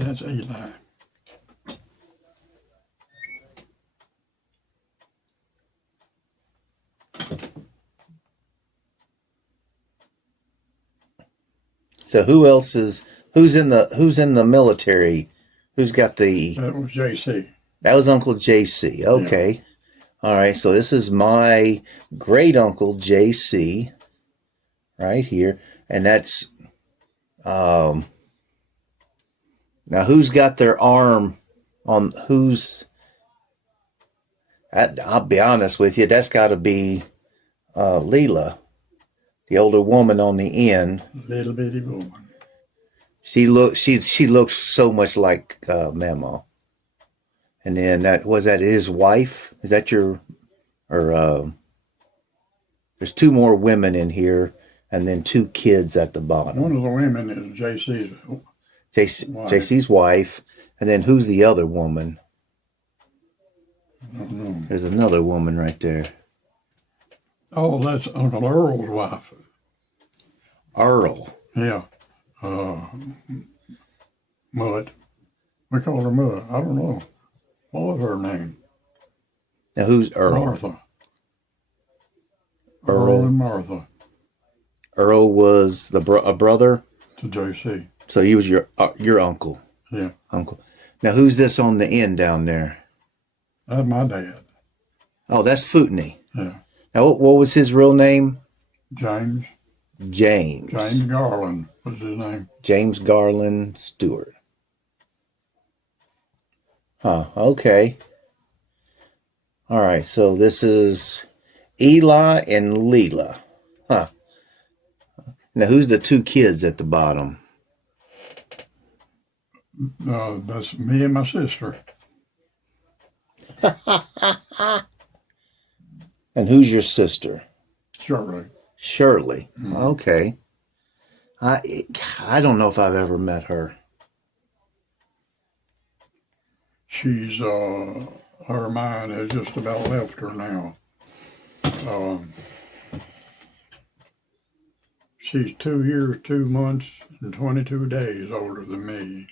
That's Eli. So who's in the military? Who's got the That was JC. That was Uncle JC. Okay. Yeah. All right. So this is my great uncle JC right here. And that's um now who's got their arm on who's I'll be honest with you, that's gotta be Leela, the older woman on the end. Little bitty woman. She looks so much like Memo. And then that his wife? Is that your or there's two more women in here and then two kids at the bottom. One of the women is JC's wife. JC's wife. And then who's the other woman? I don't know. There's another woman right there. Oh, that's Uncle Earl's wife. Earl. Yeah. Mud. We call her Mud. I don't know. What was her name? Now who's Earl? Martha. Earl. Earl and Martha. Earl was a brother to JC. So he was your uncle. Yeah. Uncle. Now who's this on the end down there? That's my dad. Oh, that's Footney. Yeah. Now what was his real name? James. James. James Garland was his name. James Garland Stewart. Huh, okay. All right, so this is Eli and Leela. Huh. Now, who's the two kids at the bottom? That's me and my sister. And who's your sister? Shirley. Shirley. Mm-hmm. Okay. I don't know if I've ever met her. She's, her mind has just about left her now. She's 2 years, 2 months, and 22 days older than me.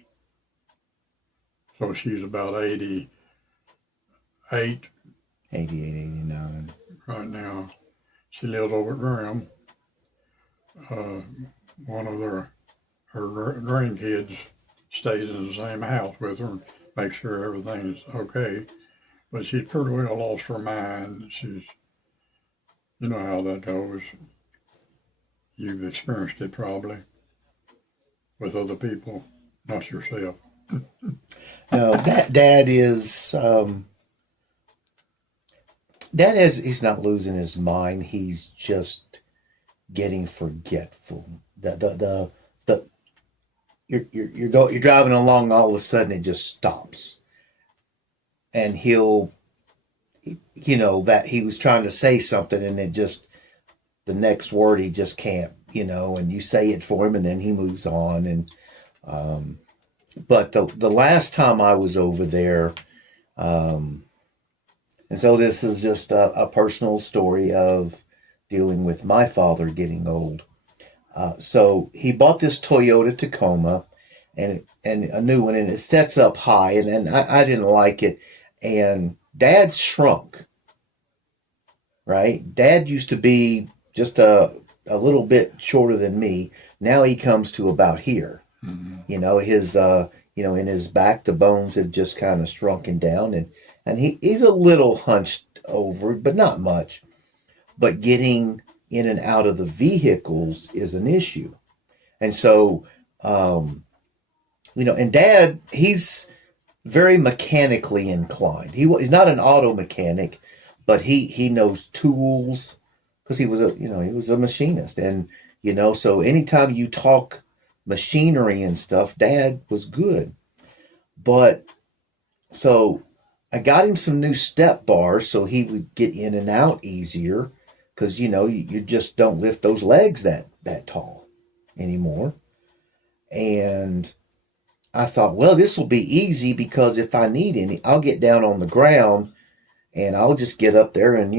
So she's about 88. 88, 89. Right now. She lives over at Graham. One of her grandkids stays in the same house with her and makes sure everything's okay. But she's pretty well lost her mind. She's, you know how that goes. You've experienced it probably with other people, not yourself. No, Dad is. He's not losing his mind. He's just getting forgetful. You're driving along, all of a sudden it just stops, and that he was trying to say something, and it just the next word he just can't, and you say it for him, and then he moves on, and but the last time I was over there. And so this is just a personal story of dealing with my father getting old. So he bought this Toyota Tacoma and a new one, and it sets up high, and I didn't like it. And Dad shrunk, right? Dad used to be just a little bit shorter than me. Now he comes to about here. Mm-hmm. His in his back, the bones have just kind of shrunken down, and he's a little hunched over, but not much. But getting in and out of the vehicles is an issue. And so, and Dad, he's very mechanically inclined. He's not an auto mechanic, but he knows tools because he was a machinist. And, so anytime you talk machinery and stuff, Dad was good. But so I got him some new step bars so he would get in and out easier because, you just don't lift those legs that tall anymore. And I thought, well, this will be easy because if I need any, I'll get down on the ground and I'll just get up there and,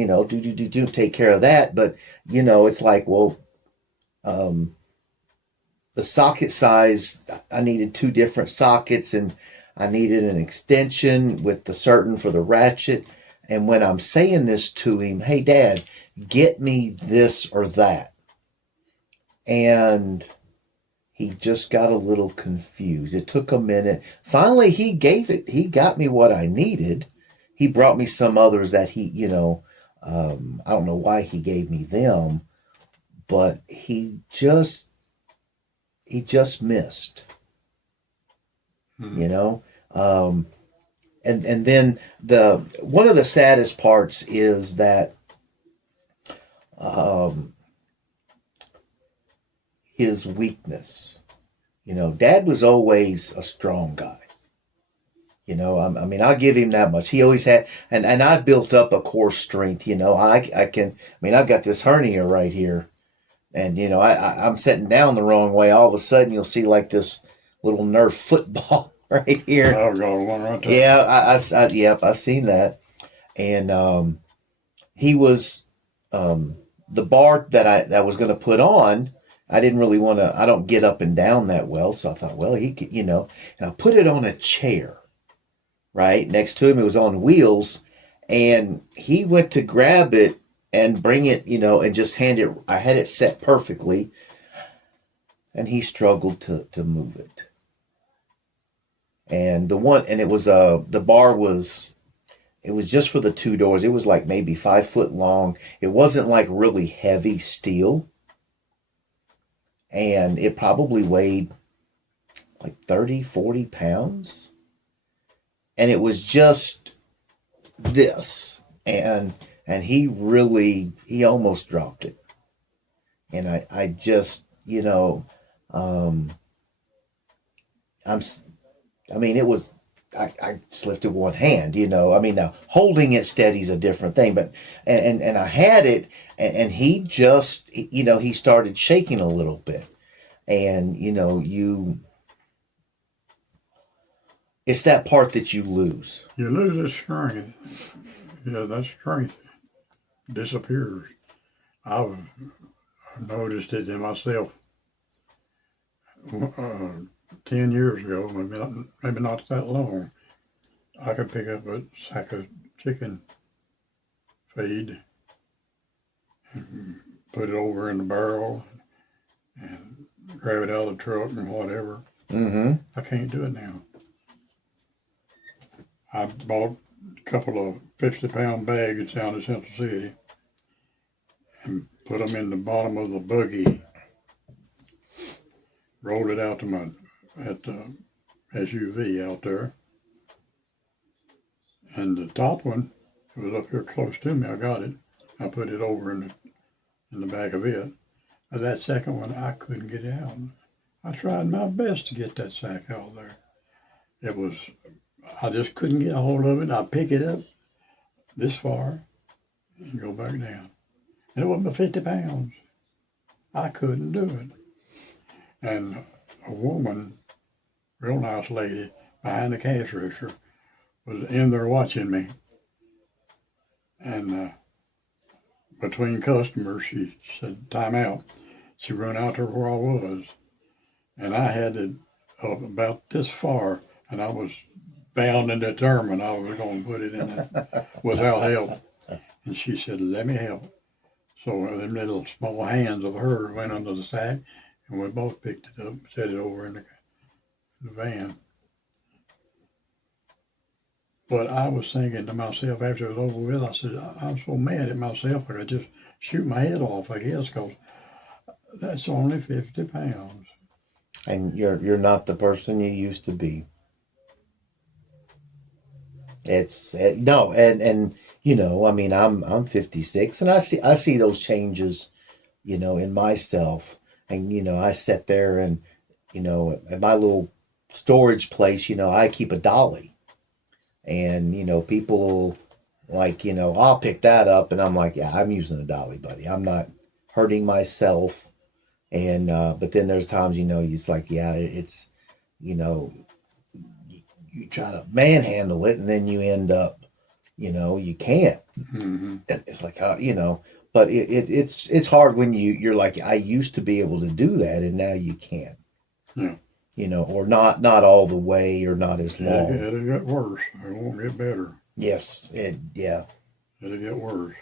take care of that. But, it's like, well, the the socket size, I needed two different sockets, and I needed an extension with the certain for the ratchet. And when I'm saying this to him, hey, Dad, get me this or that. And he just got a little confused. It took a minute. Finally, he gave it. He got me what I needed. He brought me some others that I don't know why he gave me them, but he just missed, Hmm. you know. And then one of the saddest parts is that um, his weakness. Dad was always a strong guy. I mean, I'll give him that much. He always had, and I've built up a core strength. I've got this hernia right here, and I'm sitting down the wrong way. All of a sudden, you'll see like this little Nerf football right here. I've got one right there. Yeah, yep, I've seen that. And he was the bar that I was going to put on. I didn't really want to. I don't get up and down that well, so I thought, well, he could, and I put it on a chair right next to him. It was on wheels, and he went to grab it and bring it, and just hand it. I had it set perfectly, and he struggled to move it. And it was the bar was, it was just for the two doors. It was like maybe 5 foot long. It wasn't like really heavy steel. And it probably weighed like 30, 40 pounds. And it was just this. And he almost dropped it. And I just, it was, I just lifted one hand, now holding it steady is a different thing, but, and I had it, and he just, he started shaking a little bit. And, it's that part that you lose. You lose the strength. Yeah, that strength disappears. I've noticed it in myself. 10 years ago, maybe not that long, I could pick up a sack of chicken feed and put it over in the barrel and grab it out of the truck and whatever. Mm-hmm. I can't do it now. I bought a couple of 50-pound bags down to Central City and put them in the bottom of the buggy, rolled it out to at the SUV out there. And the top one, it was up here close to me. I got it. I put it over in the back of it. And that second one, I couldn't get it out. I tried my best to get that sack out there. I just couldn't get a hold of it. I'd pick it up this far and go back down. And it wasn't but 50 pounds. I couldn't do it. And a woman, real nice lady, behind the cash register, was in there watching me. And between customers, she said, time out. She run out to where I was. And I had it up about this far, and I was bound and determined I was going to put it in there without help. And she said, let me help. So them little small hands of hers went under the sack, and we both picked it up and set it over in the van. But I was thinking to myself after it was over with, I said, I'm so mad at myself, I could just shoot my head off, I guess, because that's only 50 pounds. And you're not the person you used to be. It's no, and I'm 56, and I see those changes, in myself, and I sit there and, at my little storage place, I keep a dolly, and people like, I'll pick that up, and I'm like, yeah, I'm using a dolly, buddy. I'm not hurting myself. And but then there's times, it's like, yeah, it's, you try to manhandle it, and then you end up, you can't. Mm-hmm. It's like, but it's hard when you're like, I used to be able to do that, and now you can't. Yeah. You know, or not all the way, or not as long. It'll get worse. It won't get better. Yes, yeah. It'll get worse.